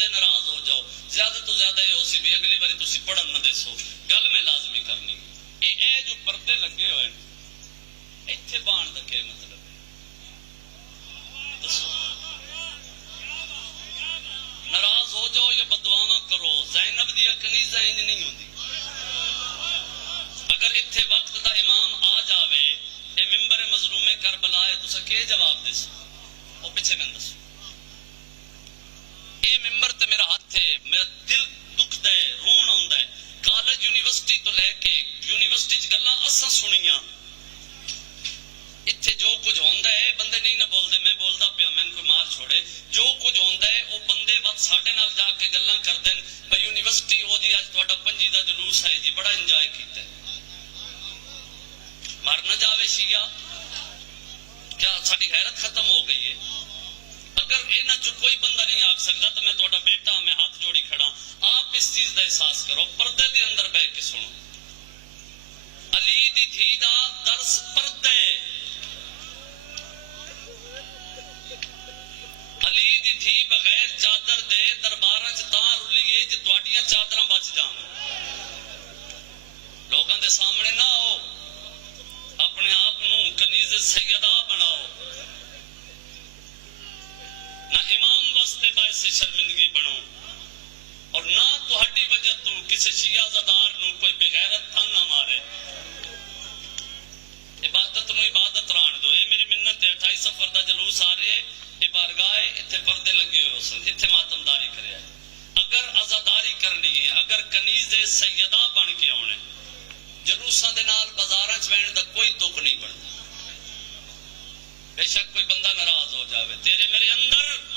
ناراض ہو جاؤ زیادہ تو زیادہ یہ ہو سی بھی اگلی باری تسی پڑھن نہ دسو گل میں لازمی کرنی اے جو پردے لگے ہوئے ایتھے بان دا کیا مطلب ہے دسو ناراض ہو جاؤ یا بددعاواں کرو زینب دی کنیزاں انج نہیں ہوندی اگر اتھے وقت دا امام آ جاوے اے ممبر مظلوم کربلا ہے تسا کے جواب دسو او پیچھے میں دسو اے ممبر تے میرا ہاتھ ہے میرا دل دکھ دے رون ہوندا ہے کالج یونیورسٹی تو لے کے یونیورسٹی چ گلاں اساں سنیاں اتھے جو کچھ ہوندا ہے بندے نہیں نہ بولدے میں بولدا پیا میں کوئی مار چھوڑے جو کچھ ہوندا ہے او بندے وقت ساڈے نال جا کے گلاں کردے بھئی یونیورسٹی او جی اج تہاڈا پنجی دا جلوس ہے جی بڑا انجوائے کیتا ہے مر نہ جاوے شیعہ کیا ساری غیرت ختم ہو گئی ہے اگر انہاں چ کوئی بندہ نہیں آکھ سکدا تو میں تہاڈا بیٹا میں ہاتھ جوڑی کھڑا آپ اس چیز دا احساس کرو پردے دے اندر بیٹھ کے سنو علی دی دھی دا درس پردے علی دی دھی بغیر چادر دے درباراں چ تاں رلیے جے تہاڈیاں چادراں بچ جان لوکاں دے سامنے نہ آؤ اپنے آپ نو کنیز سیدہ بناؤ نہ امام واسطے باعث شرمندگی بنو اور نہ تہاڈی وجہ تو کسی شیعہ زدار نو کوئی بغیرت تانا مارے عبادت نو عبادت ران دو اے میری منت ہے 28 سفر دا جلوس آ رہے اے بارگاہ اتھے پردے لگے ہوئے سن اتھے ماتمداری کرے اگر عزاداری کرنی ہے اگر کنیز سیدہ بن کے آنے جلوساں دے نال بازاراں چ وین دا کوئی دکھ نہیں بنتا بے شک کوئی بندہ ناراض ہو جاوے تیرے میرے اندر